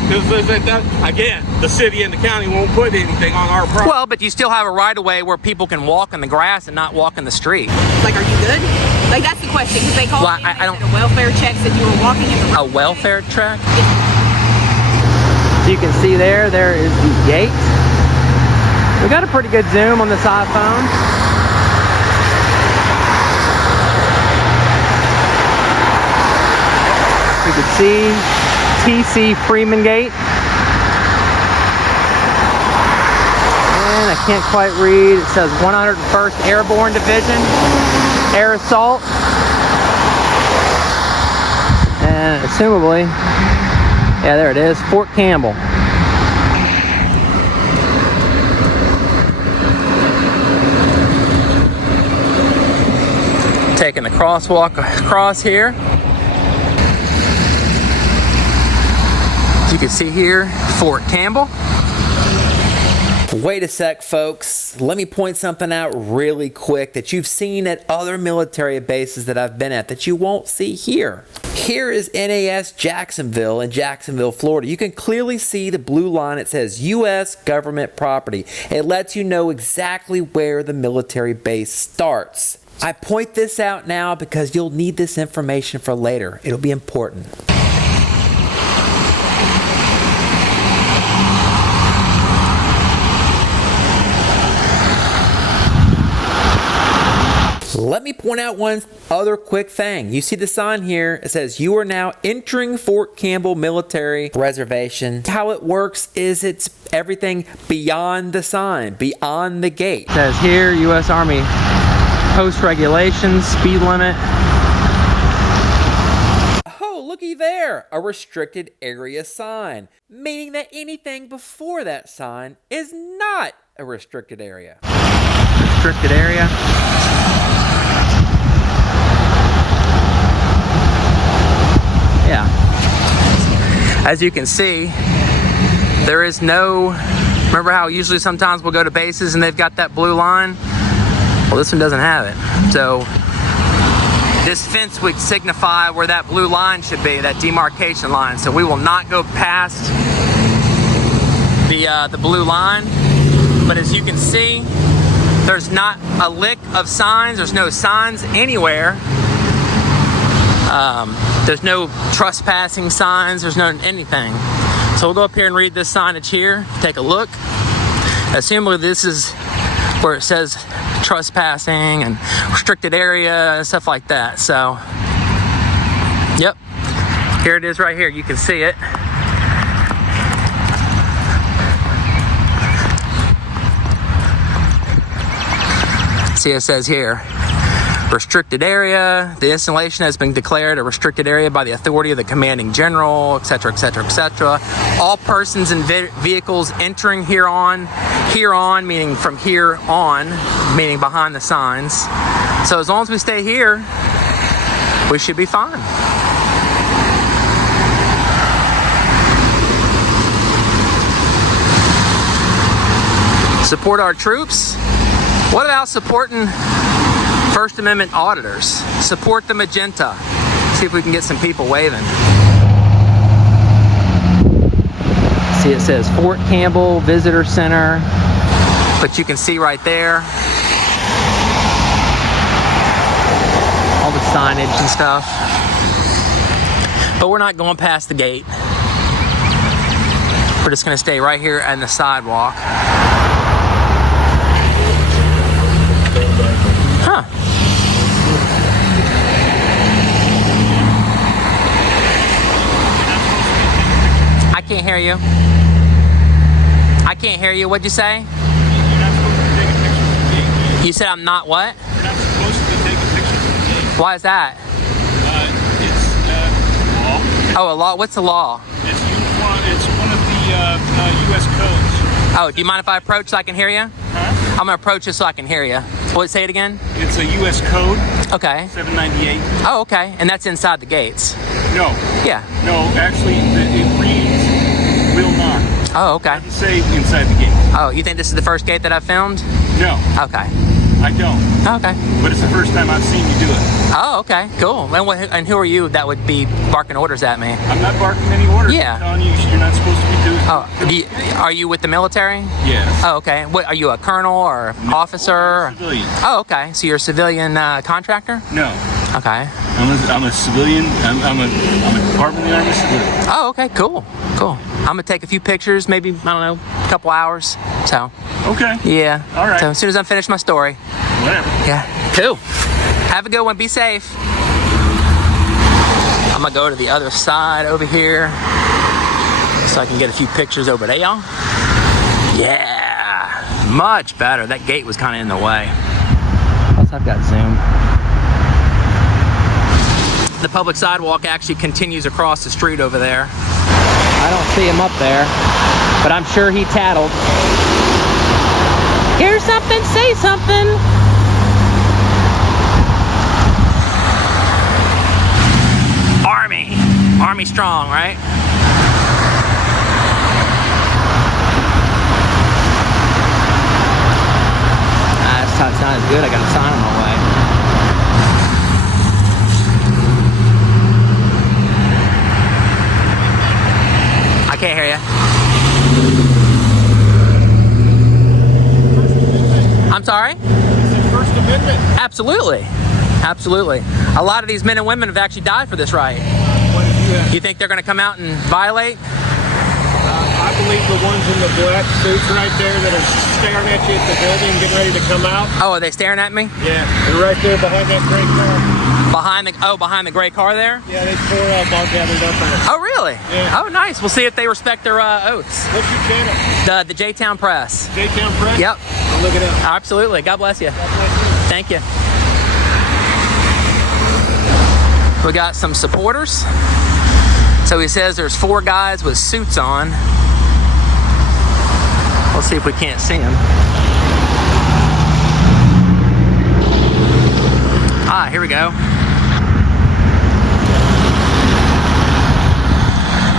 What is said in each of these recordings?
but again, the city and the county won't put anything on our property. Well, but you still have a right-of-way where people can walk in the grass and not walk in the street. Like, are you good? Like, that's the question, because they called me and I don't. a welfare check said you were walking in the road. A welfare check? As you can see there is the gate. We got a pretty good zoom on this iPhone. You can see TC Freeman Gate. And I can't quite read. It says 101st Airborne Division, Air Assault. And assumably, yeah, there it is, Fort Campbell. Taking the crosswalk across here. As you can see here, Fort Campbell. Wait a sec, folks. Let me point something out really quick that you've seen at other military bases that I've been at that you won't see here. Here is NAS Jacksonville in Jacksonville, Florida. You can clearly see the blue line. It says U.S. government property. It lets you know exactly where the military base starts. I point this out now because you'll need this information for later. It'll be important. Let me point out one other quick thing. You see the sign here, it says you are now entering Fort Campbell Military Reservation. How it works is it's everything beyond the sign, beyond the gate. It says here, U.S. Army post regulations, speed limit. Oh, looky there, a restricted area sign, meaning that anything before that sign is not a restricted area. Restricted area. Yeah. As you can see, there is no, remember how usually sometimes we'll go to bases and they've got that blue line? Well, this one doesn't have it. So this fence would signify where that blue line should be, that demarcation line. So we will not go past the blue line. But as you can see, there's not a lick of signs. There's no signs anywhere. There's no trespassing signs. There's no anything. So we'll go up here and read this signage here. Take a look. Assumably this is where it says trespassing and restricted area and stuff like that. So, yep. Here it is right here. You can see it. See, it says here, restricted area. The installation has been declared a restricted area by the authority of the commanding general, etc., etc., etc. All persons and vehicles entering hereon, meaning from here on, meaning behind the signs. So as long as we stay here, we should be fine. Support our troops. What about supporting First Amendment auditors? Support the magenta. See if we can get some people waving. See, it says Fort Campbell Visitor Center. But you can see right there All the signage and stuff. But we're not going past the gate. We're just going to stay right here on the sidewalk. Huh. I can't hear you. I can't hear you. What'd you say? You're not supposed to take a picture of the gate. You said I'm not what? You're not supposed to take a picture of the gate. Why is that? It's law. Oh, a law? What's the law? It's one of the U.S. codes. Oh, do you mind if I approach so I can hear you? Huh? I'm gonna approach this so I can hear you. What? Say it again. It's a U.S. code. Okay. 798. Oh, okay. And that's inside the gates. No. Yeah. No, actually, it reads will not. Oh, okay. It doesn't say inside the gate. Oh, you think this is the first gate that I've filmed? No, Okay. I don't. Okay. But it's the first time I've seen you do it. Oh, okay, cool. And who are you that would be barking orders at me? I'm not barking any orders. Yeah. I'm telling you, you're not supposed to be doing Are you with the military? Yes. Oh, okay. What, are you a colonel or officer? I'm a civilian. Oh, okay. So you're a civilian contractor? No. Okay. I'm a civilian. I'm a Department of the Army civilian. Oh, okay. Cool. I'm gonna take a few pictures, maybe, I don't know, a couple hours. So. Okay. Yeah. All right. So as soon as I'm finished my story. Whatever. Yeah. Cool. Have a good one. Be safe. I'm gonna go to the other side over here so I can get a few pictures over there. Yeah. Much better. That gate was kind of in the way. Plus I've got Zoom. The public sidewalk actually continues across the street over there. I don't see him up there, but I'm sure he tattled. Hear something, say something. Army strong, right? It's not as good. I got a sign on my way. I can't hear you. I'm sorry? First Amendment. Absolutely. A lot of these men and women have actually died for this right. You think they're going to come out and violate? I believe the ones in the black suits right there that are staring at you at the building, getting ready to come out. Oh, are they staring at me? Yeah, they're right there behind that gray car. Behind the gray car there? Yeah, they four all gathered up there. Oh, really? Yeah. Oh, nice. We'll see if they respect their oaths. What's your channel? The JTown Press. JTown Press? Yep. I'll look it up. Absolutely. God bless you. God bless you. Thank you. We got some supporters. So he says there's 4 guys with suits on. Let's see if we can't see them. Ah, here we go.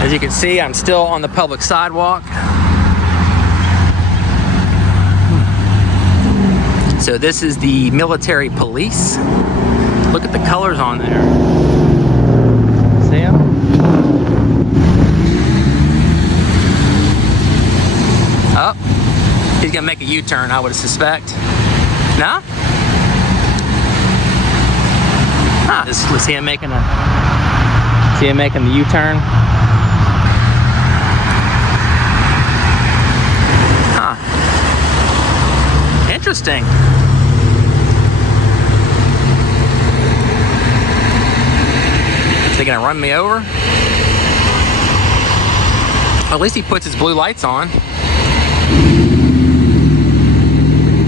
As you can see, I'm still on the public sidewalk. So this is the military police. Look at the colors on there. See them? Oh, he's gonna make a U-turn, I would suspect. No? Huh. Let's see him making the U-turn. Huh. Interesting. Is he gonna run me over? At least he puts his blue lights on.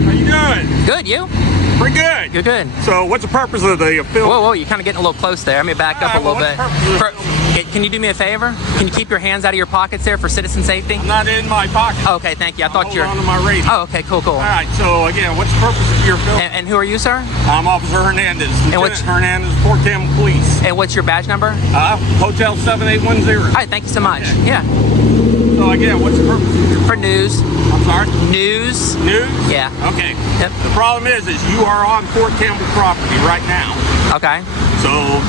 How you doing? Good, you? Pretty good. Good. So what's the purpose of the film? Whoa, you're kind of getting a little close there. Let me back up a little bit. Can you do me a favor? Can you keep your hands out of your pockets there for citizen safety? I'm not in my pocket. Okay, thank you. I thought you were... Hold on to my radio. Oh, okay, cool. All right, so again, what's the purpose of your film? And who are you, sir? I'm Officer Hernandez. And what's Hernandez, Fort Campbell Police. And what's your badge number? Hotel 7810. All right, thank you so much. Okay. Yeah. So again, what's the purpose of your film? For news. I'm sorry? News. News? Yeah. Okay. Yep. The problem is you are on Fort Campbell property right now. Okay. So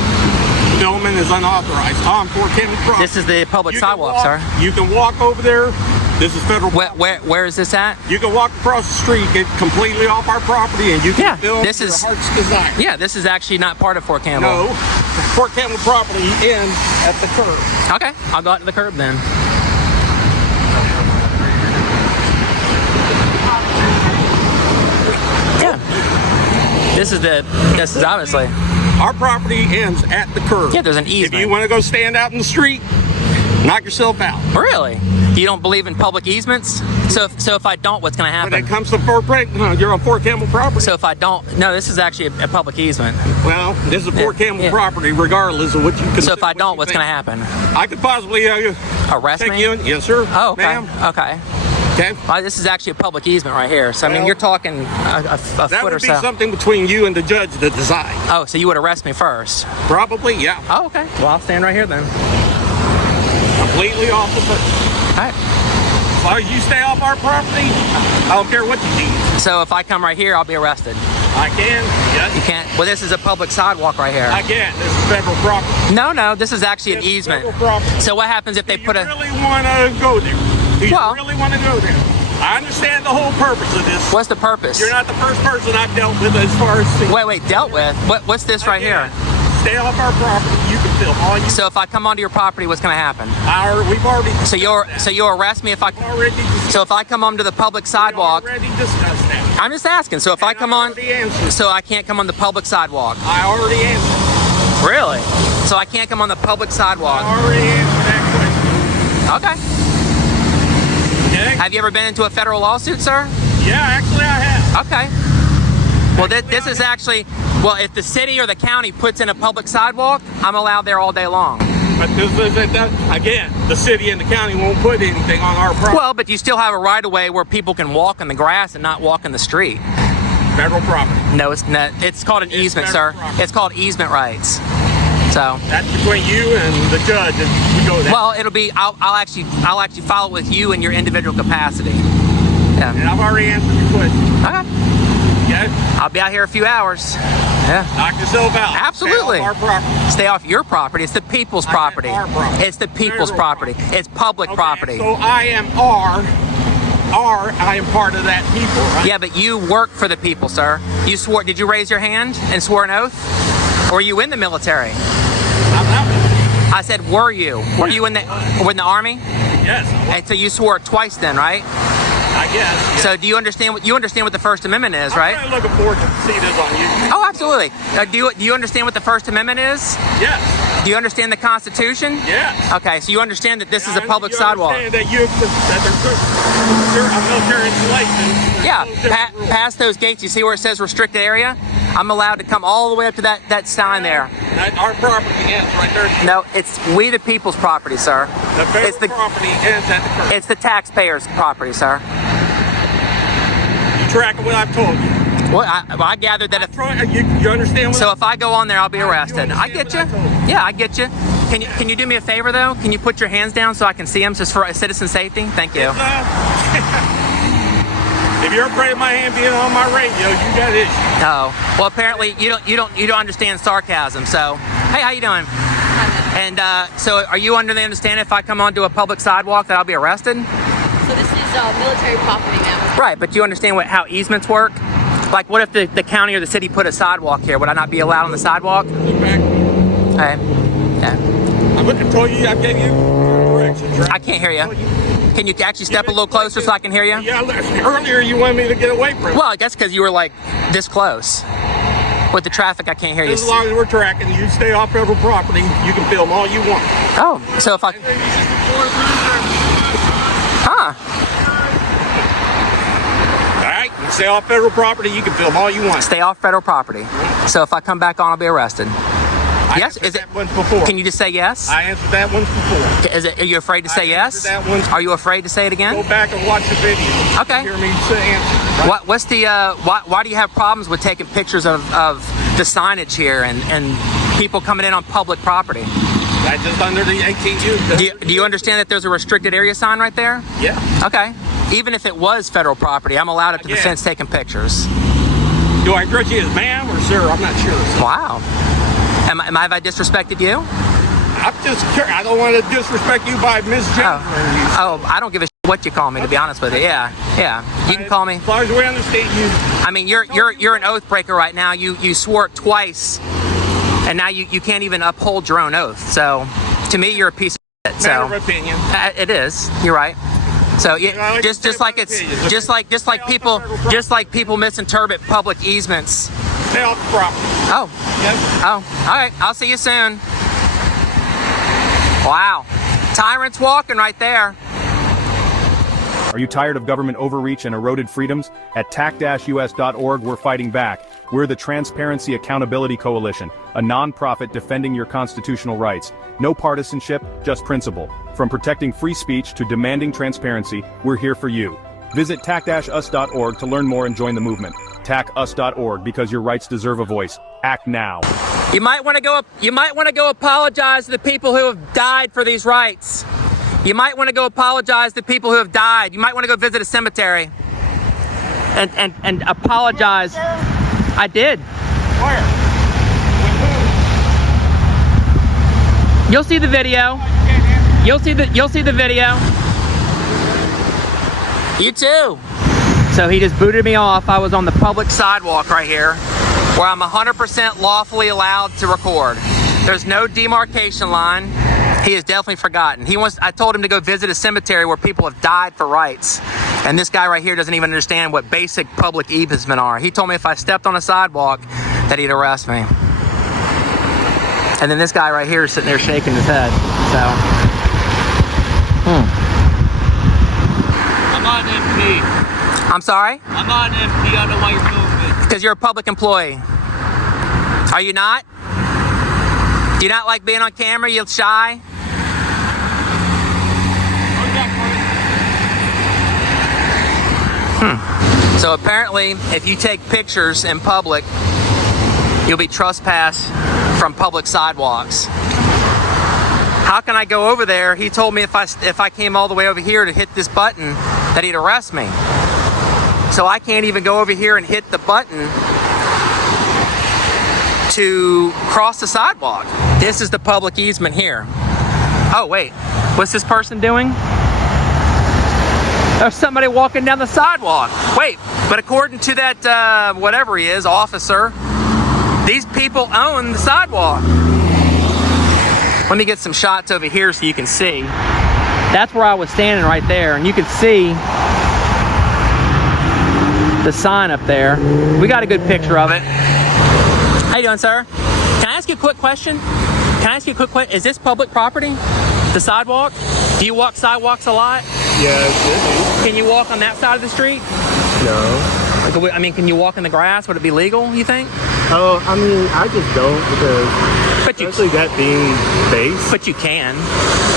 filming is unauthorized on Fort Campbell property. This is the public sidewalk, sir. You can walk over there. This is federal. Where is this at? You can walk across the street, get completely off our property, and you can film this to is your heart's desire. Yeah, this is actually not part of Fort Campbell. No, Fort Campbell property ends at the curb. Okay, I'll go out to the curb then. Yeah. This is obviously. Our property ends at the curb. Yeah, there's an easement. If you want to go stand out in the street, knock yourself out. Really? You don't believe in public easements? So if I don't, what's going to happen? When it comes to you're on Fort Campbell property. So if I don't, no, this is actually a public easement. Well, this is Fort Campbell property, regardless of what you consider. So if I don't, what's going to happen? I could possibly arrest take me? you in. Yes, sir. Oh, okay. Ma'am. Okay. Okay. Well, this is actually a public easement right here. So I mean, you're talking a foot That or would be so. something between you and the judge to decide. Oh, so you would arrest me first? Probably, yeah. Oh, okay. Well, I'll stand right here then. Completely off the foot. All right. As long as you stay off our property, I don't care what you do. So if I come right here, I'll be arrested. I can, yes. You can't. Well, this is a public sidewalk right here. Again, this is federal property. No, this is actually an This is easement. federal property. So what happens if they Do put you a? really want to go there? Do you Well- really want to go there? I understand the whole purpose of this. What's the purpose? You're not the first person I've dealt with as far as... Wait, dealt with? What's this right here? Stay off our property. You can film all you... So if I come onto your property, what's going to happen? We've already... So you'll arrest me if I. already discussed. So if I come onto the public sidewalk, already discussed that. I'm just asking. So if I come on, already answered. so I can't come on the public sidewalk. I already answered. Really? So I can't come on the public sidewalk. I already answered that question. Okay. Okay? Have you ever been into a federal lawsuit, sir? Yeah, actually I have. Okay. Well, this is actually, well, if the city or the county puts in a public sidewalk, I'm allowed there all day long. But this isn't that. Again, the city and the county won't put anything on our property. Well, but you still have a right of way where people can walk in the grass and not walk in the street. Federal property. No, it's not. It's called an easement, sir. federal property. It's called easement rights. So. That's between you and the judge if we go there. Well, it'll be. I'll actually file it with you in your individual capacity. Yeah. And I've already answered your question. Okay. Okay? I'll be out here a few hours. Yeah. Knock yourself out. Absolutely. Stay off our property. Stay off your property. It's the people's I said property. our property. It's the people's Federal property. It's public Okay, property. So I am I am part of that people, right? Yeah, but you work for the people, sir. You swore. Did you raise your hand and swore an oath? Or were you in the military? I'm not. I said, were you? Were you in the army? Yes. And so you swore it twice then, right? I guess. So do you understand what the First Amendment is, I'm right? really looking forward to see this on YouTube. Oh, absolutely. Do you understand what the First Amendment is? Yes. Do you understand the Constitution? Yes. Okay, so you understand that this is a And public you sidewalk. understand that there's a military installation. Yeah, past those gates, you see where it says restricted area? I'm allowed to come all the way up to that sign there. Our property ends right there. No, it's we the people's property, sir. The federal It's the property ends at the curb. it's the taxpayers' property, sir. You track what I've told you. Well, I gathered that if You understand what so if I go on there, I'll be arrested. I get you. understand what I told you? Yeah, I get you. Can you do me a favor though? Can you put your hands down so I can see them, just for citizen safety? Thank you. If you're afraid of my hand being on my radio, you got issues. Oh, well, apparently you don't understand sarcasm. So, hey, how you doing? And so, are you under the understanding if I come onto a public sidewalk that I'll be arrested? So this is military property now. Right, but do you understand how easements work? Like, what if the county or the city put a sidewalk here? Would I not be allowed on the sidewalk? Look back. Okay. Yeah. I told you, I gave you directions, right? I can't hear you. Can you actually step a little closer so I can hear you? Yeah, earlier you wanted me to get away from it. Well, I guess because you were like this close. With the traffic, I can't hear you. As long as we're tracking, you stay off federal property, you can film all you want. Oh, so if I... Huh. All right, you stay off federal property, you can film all you want. Stay off federal property. So if I come back on, I'll be arrested. I Yes? answered Is it? that once before. Can you just say yes? I answered that once before. Is it? Are you afraid to say yes? answered that once. Are you afraid to say it Go again? back and watch the video. Okay. You hear me say answer. Right? What's the? Why do you have problems with taking pictures of the signage here and people coming in on public property? That's just under the 18U. Do you understand that there's a restricted area sign right there? Yeah. Okay. Even if it was federal property, I'm allowed up to the Yeah. fence taking pictures. Do I address you as ma'am or sir? I'm not sure. Wow. Have I disrespected you? I'm just curious. I don't want to disrespect you by misgendering you. Oh, I don't give a shit what you call me, to be honest with you. Yeah. You can call me. As long as we understand you. I mean, you're an oath breaker right now. You swore it twice, and now you can't even uphold your own oath. So, to me, you're a piece of shit. Matter of So, opinion. it is. You're right. So yeah, like just to say like my it's opinion. just like people misinterpret public easements. Stay off the property. Oh, Yes. all right. I'll see you soon. Wow, tyrants walking right there. Are you tired of government overreach and eroded freedoms? At tac-us.org, we're fighting back. We're the Transparency Accountability Coalition, a non-profit defending your constitutional rights. No partisanship, just principle. From protecting free speech to demanding transparency, we're here for you. Visit tac-us.org to learn more and join the movement. tac-us.org, because your rights deserve a voice. Act now. You might want to go apologize to the people who have died for these rights. You might want to go apologize to people who have died. You might want to go visit a cemetery and apologize I did. Where? With You'll see the video. who? You'll see the video. You too. So he just booted me off. I was on the public Sidewalk right here, where I'm 100% lawfully allowed to record. There's no demarcation line. He has definitely forgotten. I told him to go visit a cemetery where people have died for rights. And this guy right here doesn't even understand what basic public easement are. He told me if I stepped on a sidewalk that he'd arrest me. And then this guy right here is sitting there shaking his head. So, I'm on MP. I'm sorry? I'm on MP. I don't know why you're filming me. Because you're a public employee. Are you not? Do you not like being on camera? You're shy? So apparently, if you take pictures in public, you'll be trespassed from public sidewalks. How can I go over there? He told me if I came all the way over here to hit this button, that he'd arrest me. So I can't even go over here and hit the button to cross the sidewalk. This is the public easement here. Oh wait, what's this person doing? There's somebody walking down the sidewalk. Wait, but according to that, whatever he is, officer, these people own the sidewalk. Let me get some shots over here so you can see. that's where I was standing right there, and you can see the sign up there. We got a good picture of it. How you doing, sir? Can I ask you a quick question? Is this public property? The sidewalk? Do you walk sidewalks a lot? Yes, Can you walk on that side of the street? no. I mean, can you walk in the grass? Would it be legal, you think? Oh, I mean, I just don't because, But you, especially that being base. but you can.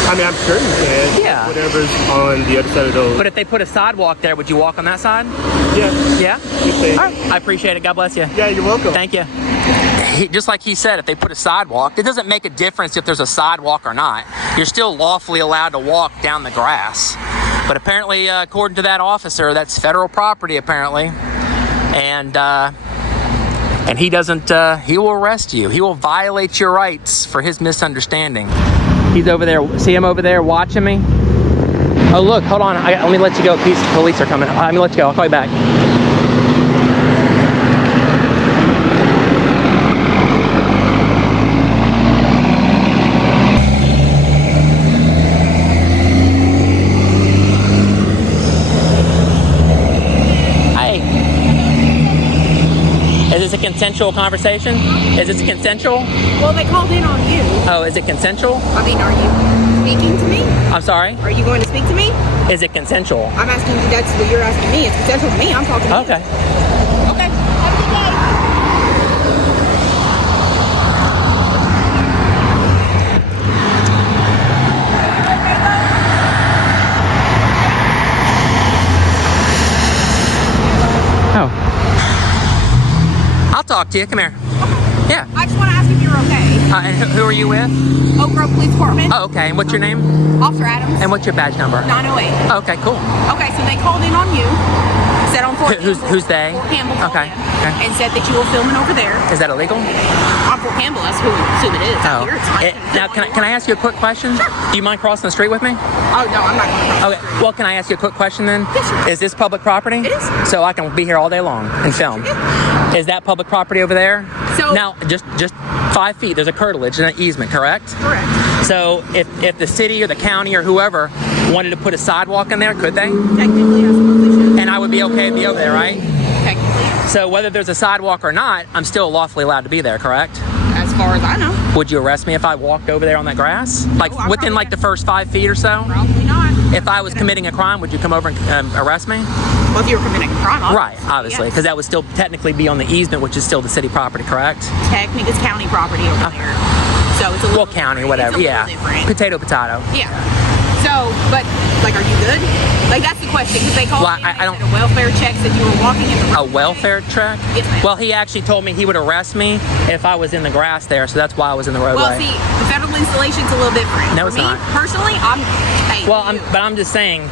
I mean, I'm sure you can. Yeah. Whatever's on the other side of those. But if they put a sidewalk there, would you walk on that side? Yeah. Yeah? Good thing. All right. I appreciate it. God bless you. Yeah, you're welcome. Thank you. Just like he said, if they put a sidewalk, it doesn't make a difference if there's a sidewalk or not. You're still lawfully allowed to walk down the grass. But apparently, according to that officer, that's federal property, apparently. And he doesn't, he will arrest you. He will violate your rights for his misunderstanding. He's over there. See him over there watching me? Oh, look, hold on. Let me let you go. Police are coming. Let me let you go. I'll call you back. Is this a consensual conversation? Is this consensual? Well, they called in on you. Oh, is it consensual? I mean, are you speaking to me? I'm sorry? Are you going to speak to me? Is it consensual? I'm asking you, that's what you're asking me. It's consensual to me. I'm talking to you. Okay. Okay. Have a good day. Oh. I'll talk to you. Come here. Yeah. I just want to ask if you're okay. And who are you with? Oak Grove Police Department. Oh, okay. And what's your name? Officer Adams. And what's your badge number? 908. Okay, cool. Okay, so they called in on you. Said on Fort Who's they? Fort Campbell called Okay. in Okay. and said that you were filming over there. Is that illegal? On Fort Campbell, that's who we assume it is. Out here, it's fine. Now, can I ask you a quick question? Sure. Do you mind crossing the street with me? Oh, no, I'm not going to cross. Okay. Well, can I ask you a quick question then? Yes, sir. Is this public property? It is. So I can be here all day long and film. Is that public property over there? So- now, just 5 feet. There's a curtilage and an easement, correct? Correct. So if the city or the county or whoever wanted to put a sidewalk in there, could they? Technically, I suppose they should. And I would be okay to be over there, right? Technically, So whether there's a sidewalk or not, I'm still lawfully allowed to be there, correct? as far as I know. Would you arrest me if I walked over there on that grass? Like I'm within probably like the first 5 feet or so? Probably not. If I was committing a crime, would you come over and arrest me? Well, if you were committing a crime, Right, obviously, because that would still technically be on the easement, which is still the city property, correct? Technically, it's county property over there. So it's a little Well, county, different. whatever, It's a yeah. little different. Potato, potato. Yeah. So, but, like, are you good? Like, that's the question. Because they called Well, me and I they said a welfare check said you were walking in the A welfare check? Yes, ma'am. Well, he actually told me he would arrest me if I was in the grass there, so that's why I was in the roadway. Well, see, the federal installation's a little different. No, For it's me, not. personally, hey, Well, you. I'm just saying,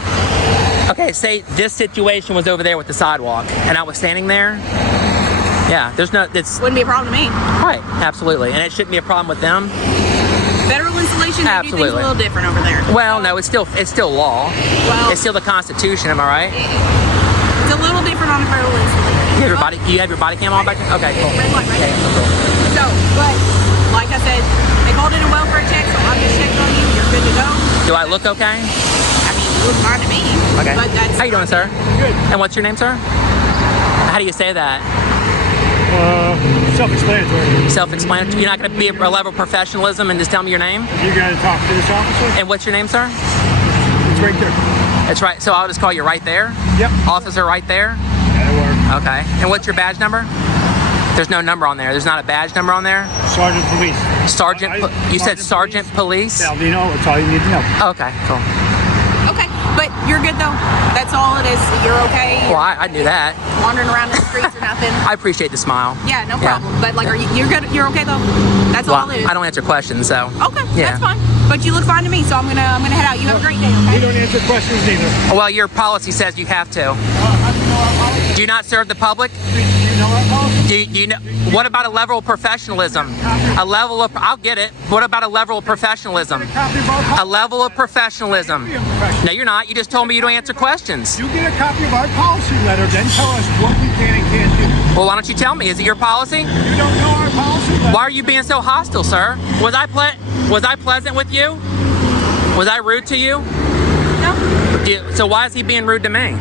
okay, say this situation was over there with the sidewalk, and I was standing there, Yeah, there's no, it's, Wouldn't be a problem to me. right, absolutely. And it shouldn't be a problem with them. Federal installation, they do things a Absolutely. little different over there. Well, no, it's still law. Well, It's still the Constitution, am I right? it's a little different on the federal installation. You have your body cam on back there? Okay, cool. Red light right Okay, there. cool. So, but like I said, they called in a welfare check, so I'm just checking on you. You're good to go. Do I look okay? I mean, you look fine to me. Okay. But that's How you doing, sir? Good. And what's your name, sir? How do you say that? Self-explanatory. Self-explanatory. You're not going to be a level of professionalism and just tell me your name? You got to talk to this officer? And what's your name, sir? It's right there. That's right. So I'll just call you right there? Yep. Officer right there? That'll work. Okay. And what's your badge number? There's no number on there. There's not a badge number on there? Sergeant Police. Sergeant, you said Sergeant Police? Now, you know, that's all you need to know. Okay, cool. okay. But you're good though. That's all it is. You're okay. Well, I knew that. Wandering around the streets or nothing. I appreciate the smile. Yeah, no problem. But like, you're good? You're okay though. That's Well, all it is. I don't answer questions, so. Okay, Yeah. that's fine. But you look fine to me, so I'm gonna head out. You have a great day. You Okay. don't answer questions either. Well, your policy says you have to. How do you know our policy? Do you not serve the public? Do you know our policy? Do you know? What about a level of professionalism? A level of, I'll get it. What about a level of professionalism? Copy of our A policy. level of professionalism. No, you're not. You just told me you don't answer questions. You get a copy of our policy letter, then tell us what we can and can't do. Well, why don't you tell me? Is it your policy? You don't know our policy letter. Why are you being so hostile, sir? Was I pleasant with you? Was I rude to you? No, So why is he being rude to me?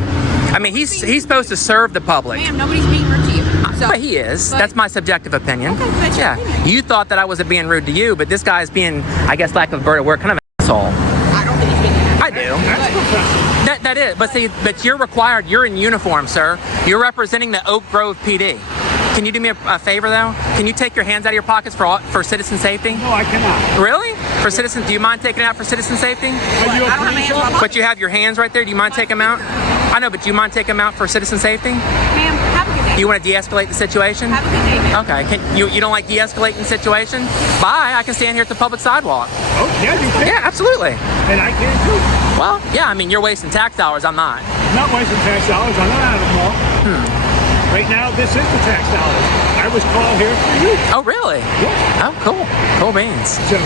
I mean, he's supposed to serve the public. ma'am, nobody's being rude to you. So, But he is. but- That's my subjective opinion. Okay, that's your Yeah. opinion. You thought that I wasn't being rude to you, but this guy's being, I guess, lack of a better word, kind of an asshole. I don't think he's being an I do. That's professional. That is. But see, but you're required. You're in uniform, sir. You're representing the Oak Grove PD. Can you do me a favor though? Can you take your hands out of your pockets for citizen safety? No, I cannot. Really? For citizen? Do you mind taking it out for citizen safety? Are you I a don't have my police hands on my officer? But you have your hands right there. Do you mind taking them out? I know, but do you mind taking them out for citizen safety? Ma'am, have a good day. You want to de-escalate the situation? Have a good day, ma'am. Okay. You don't like de-escalating the situation? Bye. I can stand here at the public sidewalk. Oh, yeah, you can. Yeah, absolutely. And I can too. Well, yeah. I mean, you're wasting tax dollars. I'm not. I'm not wasting tax dollars. I'm not out of the mall. Right now, this is the tax dollars. I was called here for you. Oh, really? Yes. Oh, cool. Cool beans. So,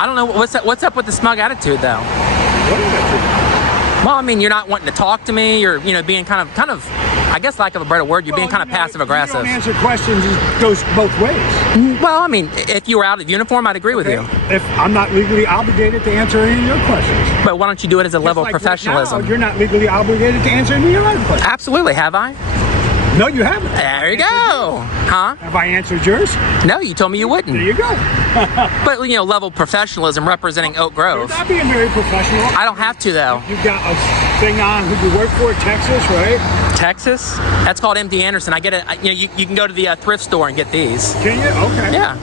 I don't know what's up with the smug attitude though. what is that? Well, I mean, you're not wanting to talk to me. You're, being kind of, I guess, lack of a better word, you're being kind of passive aggressive. You don't answer questions. It goes both ways. Well, I mean, if you were out of uniform, I'd agree with you. If I'm not legally obligated to answer any of your questions. But why don't you do it as a level Just of like right professionalism? now, you're not legally obligated to answer any of your other questions. Absolutely, have I? No, you haven't. There you go. Huh? Have I answered yours? No, you told me you There wouldn't. you go. But level of professionalism representing Oak You're Grove. not being very professional. I don't have to though. You've got a thing on who you work for, Texas, right? Texas? That's called MD Anderson. I get it. You can go to the thrift store and get these. Can you? Okay. Yeah.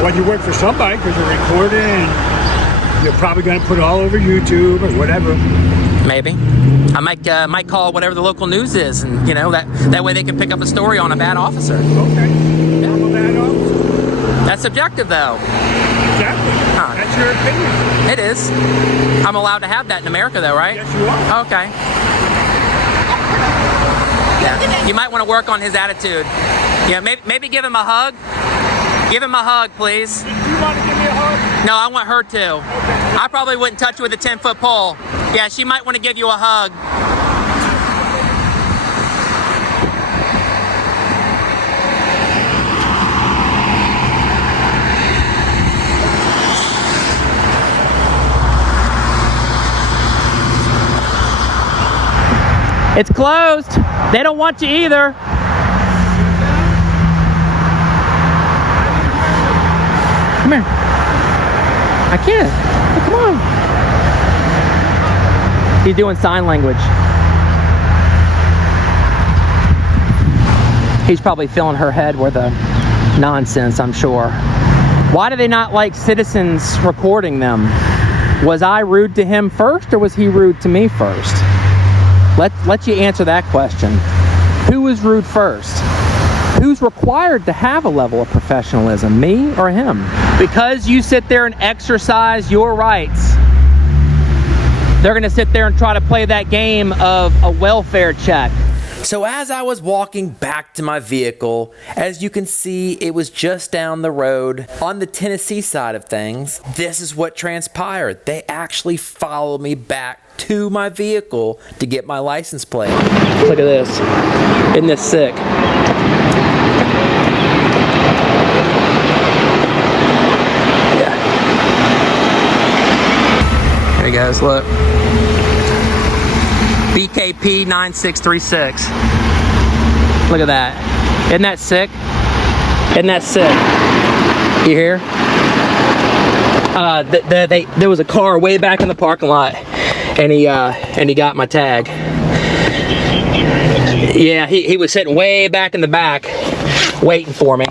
Well, you work for somebody because you're recording and you're probably going to put it all over YouTube or whatever. Maybe. I might call whatever the local news is, and that way they can pick up a story on a bad officer. Okay. I'm a bad officer. That's subjective, though. Exactly. Huh. That's your opinion. It is. I'm allowed to have that in America, though, right? Yes, you are. Okay. Yeah. You might want to work on his attitude. Yeah. Maybe give him a hug. Give him a hug, please. You want to give me a hug? No, I want her to. Okay. I probably wouldn't touch you with a 10-foot pole. Yeah, she might want to give you a hug. It's closed. They don't want you either. Come here. I can't. Oh, come on. He's doing sign language. He's probably filling her head with a nonsense, I'm sure. Why do they not like citizens recording them? Was I rude to him first, or was he rude to me first? Let you answer that question. Who was rude first? Who's required to have a level of professionalism, me or him? Because you sit there and exercise your rights, they're going to sit there and try to play that game of a welfare check. So as I was walking back to my vehicle, as you can see, it was just down the road on the Tennessee side of things. This is what transpired. They actually followed me back to my vehicle to get my license plate. Look at this. Isn't this sick? Yeah. There he goes, look. BKP 9636. Look at that. Isn't that sick? Isn't that sick? You hear? There was a car way back in the parking lot, and he got my tag. Yeah, he was sitting way back in the back, waiting for me.